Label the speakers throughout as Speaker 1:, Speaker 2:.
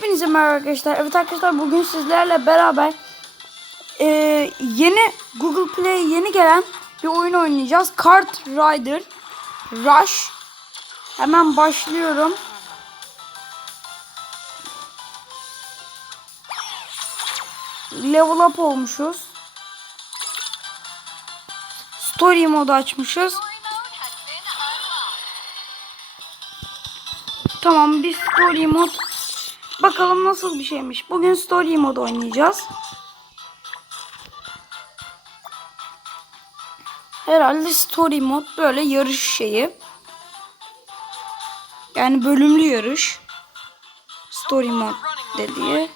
Speaker 1: Hepinize merhaba arkadaşlar. Evet arkadaşlar bugün sizlerle beraber e, yeni Google Play yeni gelen bir oyun oynayacağız. Kart Rider Rush. Hemen başlıyorum. Level up olmuşuz. Story modu açmışız. Tamam bir story mod. Bakalım nasıl bir şeymiş. Bugün story mod oynayacağız. Herhalde story mod böyle yarış şeyi. Yani bölümlü yarış. Story mod dediği.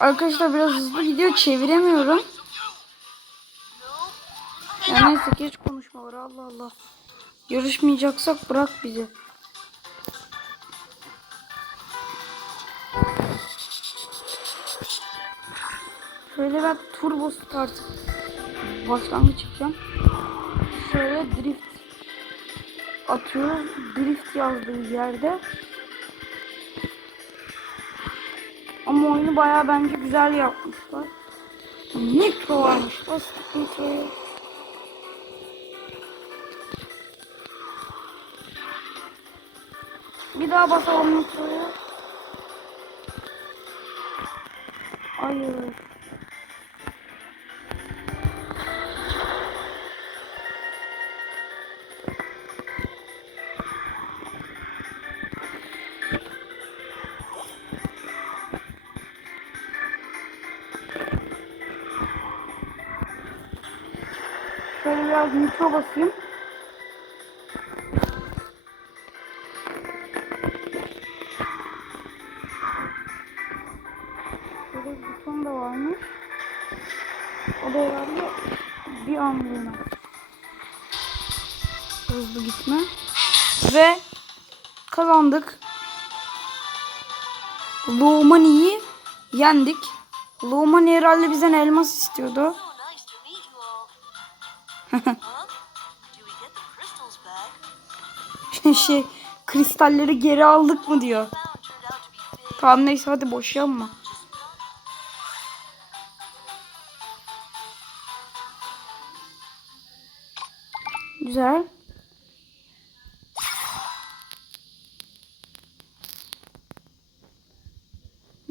Speaker 1: Arkadaşlar biraz hızlı gidiyor çeviremiyorum. Neyse geç konuşmaları Allah Allah. Yarışmayacaksak bırak bizi. Şöyle ben turbo start başlangıç yapacağım. Şöyle drift atıyor. Drift yazdığı yerde. Ama oyunu bayağı bence güzel yapmışlar. Nitro varmış. Bastık Nitro'yu. Bir daha basalım Nitro'yu. Hayır. Şöyle biraz nitro basayım. Kazandık. Lomani'yi yendik. Lomani herhalde bizden elmas istiyordu.
Speaker 2: Oh,
Speaker 1: şey kristalleri geri aldık mı diyor. Tamam neyse hadi boş yapma. Güzel.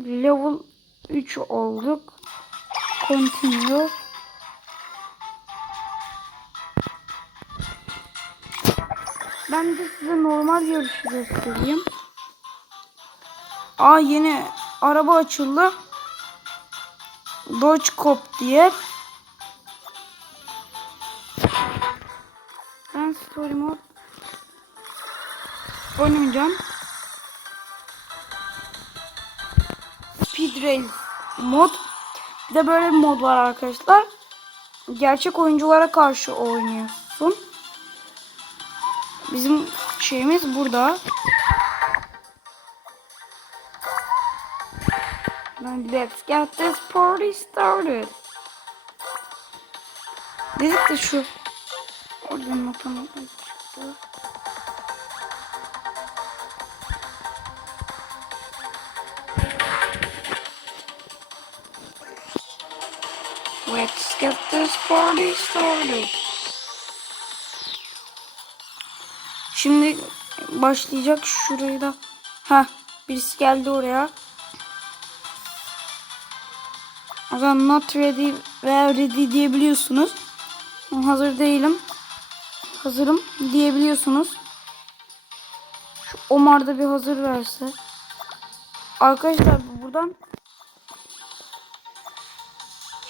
Speaker 1: Level 3 olduk. Continue. Ben de size normal yarışı göstereyim. Aa yeni araba açıldı. Dodge Cop diye. Ben story mod oynamayacağım. Speed Race mod. Bir de böyle bir mod var arkadaşlar. Gerçek oyunculara karşı oynuyorsun. Bizim şeyimiz burada. Let's get this party started. Dedik de şu. Oradan otomatik get this party started. Şimdi başlayacak şurayı da. Ha, birisi geldi oraya. Adam not ready veya ready diyebiliyorsunuz. Hazır değilim. Hazırım diyebiliyorsunuz. Şu Omar da bir hazır verse. Arkadaşlar buradan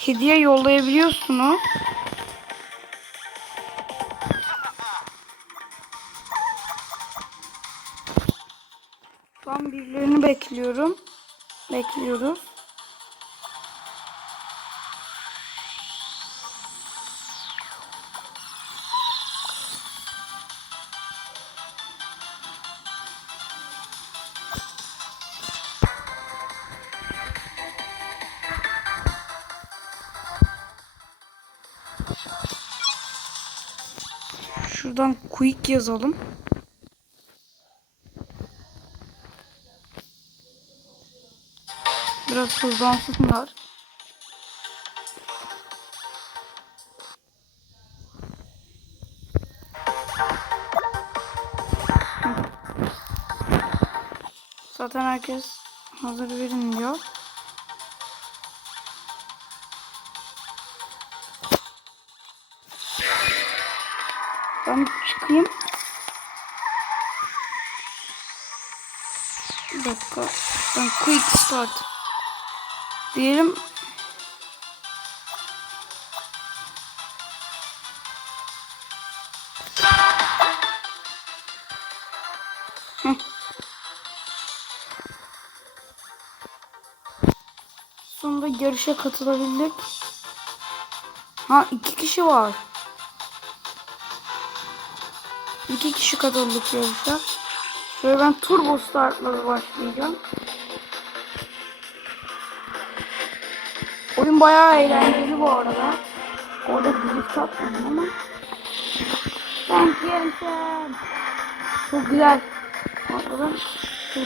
Speaker 1: hediye yollayabiliyorsunuz. Şu an birilerini bekliyorum. Bekliyoruz. Şuradan quick yazalım. Biraz hızlansınlar. Zaten herkes hazır verin diyor. Ben quick start. Diyelim. Sonunda yarışa katılabildik. Ha iki kişi var. İki kişi katıldık yarışa. Şöyle ben turbo startla başlayacağım. Oyun bayağı eğlenceli bu arada. Orada drift atmadım ama. Thank you. Çok güzel. Orada şu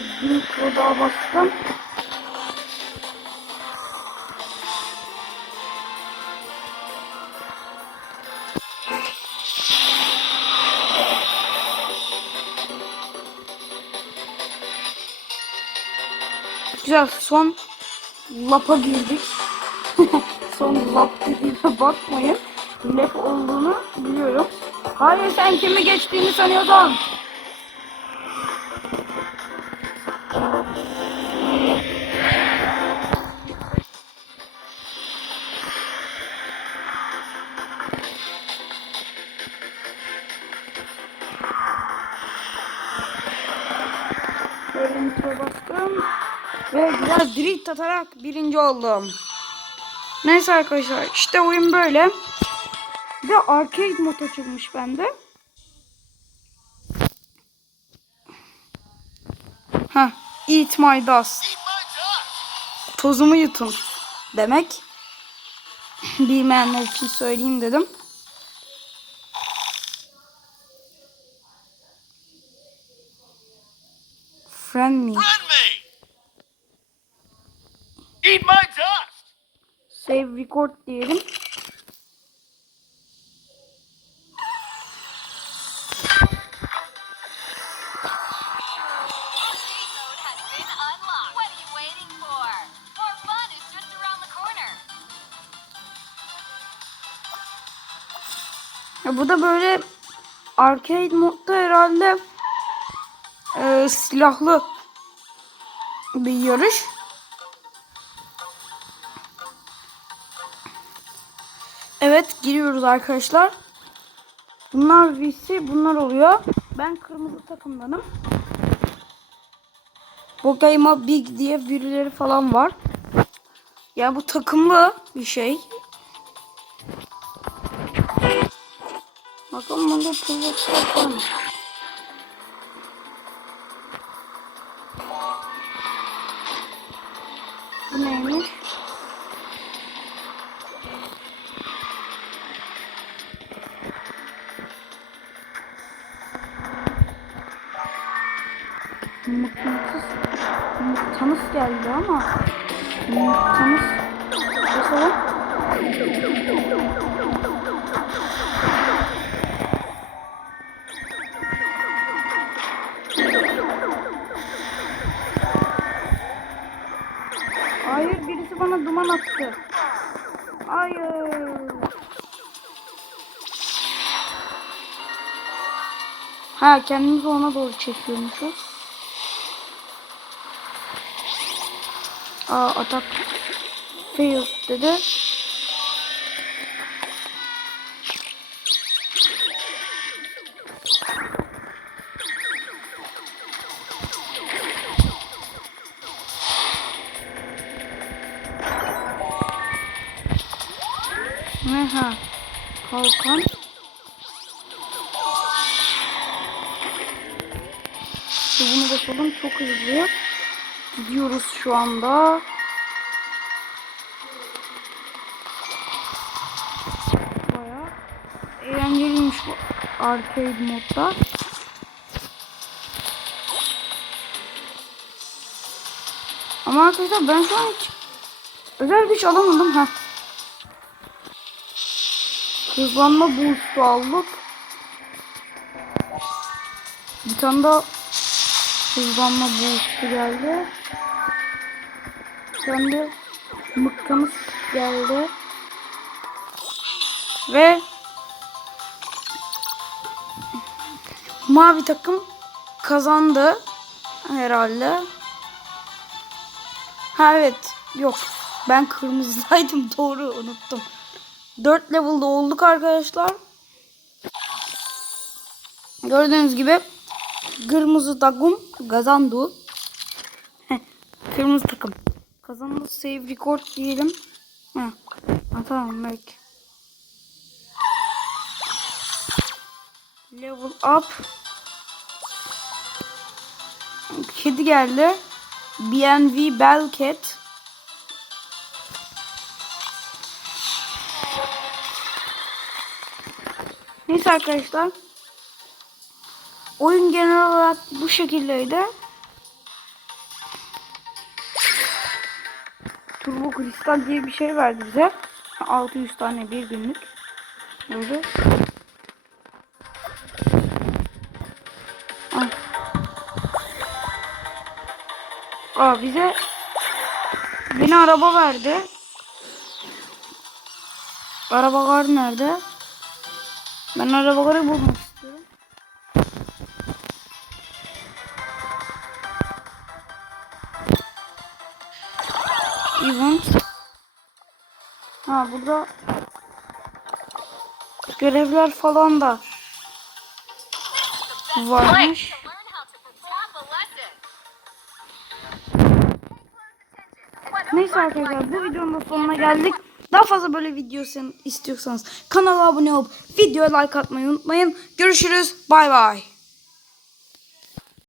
Speaker 1: bir daha bastım. Güzel son lapa girdik. son lap dediğime bakmayın. Lap olduğunu biliyorum. Hayır sen kimi geçtiğini sanıyordun. Ve biraz drift atarak birinci oldum. Neyse arkadaşlar işte oyun böyle. Bir de arcade mod açılmış bende. Ha, eat my dust. Tozumu yutun demek. Bilmeyenler için söyleyeyim dedim. Friend me.
Speaker 3: Friend me. Eat my dust.
Speaker 1: Save record diyelim.
Speaker 4: mode has been unlocked. What are you waiting for? More fun is just around the corner.
Speaker 1: Ya bu da böyle arcade modda herhalde e, silahlı bir yarış. Evet giriyoruz arkadaşlar. Bunlar VC bunlar oluyor. Ben kırmızı takımdanım. Bokayma Big diye birileri falan var. Yani bu takımlı bir şey. Bakalım bunda mı? Mıknatıs geldi ama mıknatıs basalım. Hayır birisi bana duman attı. Hayır. Ha kendimizi ona doğru çekiyormuşuz. Aa atak fail dedi. Ne ha? Kalkan. Bunu basalım çok hızlı. Gidiyoruz şu anda. Bayağı eğlenceliymiş bu. arcade modda. Ama arkadaşlar ben şu an hiç özel güç alamadım ha. Hızlanma boost'u aldık. Bir tane daha hızlanma boost'u geldi. De mıknatıs geldi. Ve mavi takım kazandı herhalde. Ha evet. Yok. Ben kırmızıdaydım. Doğru unuttum. 4 level'da olduk arkadaşlar. Gördüğünüz gibi kırmızı takım kazandı. Heh, kırmızı takım. Kazandı. Save record diyelim. Ha. ha tamam belki. Level up. Kedi geldi. BNV Bellcat. Neyse arkadaşlar. Oyun genel olarak bu şekildeydi. Turbo kristal diye bir şey verdi bize. 600 tane bir günlük. Böyle. Al. Aa bize beni araba verdi. Arabalar nerede? Ben arabaları bulmak Ha burada görevler falan da varmış. Neyse arkadaşlar bu videonun da sonuna geldik. Daha fazla böyle video istiyorsanız kanala abone olup videoya like atmayı unutmayın. Görüşürüz. Bay bay.